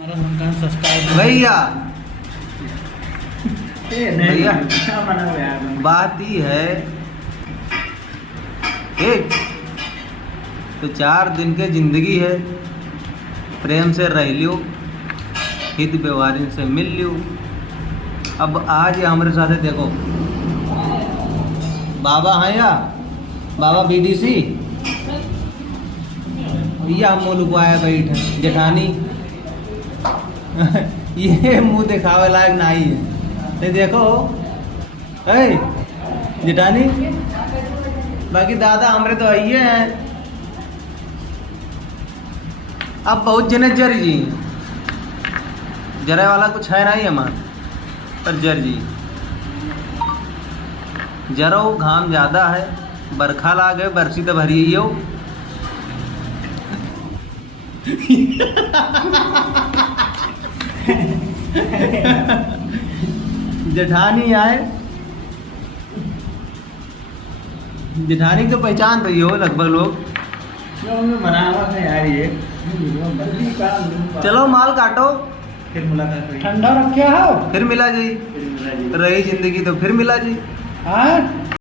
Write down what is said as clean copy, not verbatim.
भैया भैया बात ही है एक तो 4 दिन के जिंदगी है, प्रेम से रह लियो, हित व्यवहारिन से मिल लियो। अब आज हमारे साथ है, देखो बाबा हैं या बाबा बीडीसी या मुँह लुकवाया बैठ जेठानी ये मुंह दिखावे लायक नहीं है। ये देखो है जेठानी, बाकी दादा हमारे तो आइए हैं। अब बहुत जने जर जी जरा वाला कुछ है नहीं हमारे पर जर जी जरो घाम ज़्यादा है, बरखा ला गए बरसी तो भरी हो जेठानी आए, जेठानी तो पहचान रही हो लगभग लोग। यार ये चलो माल काटो, फिर मुलाकात हुई। ठंडा रखा हो फिर मिला जी, रही जिंदगी तो फिर मिला जी। हाँ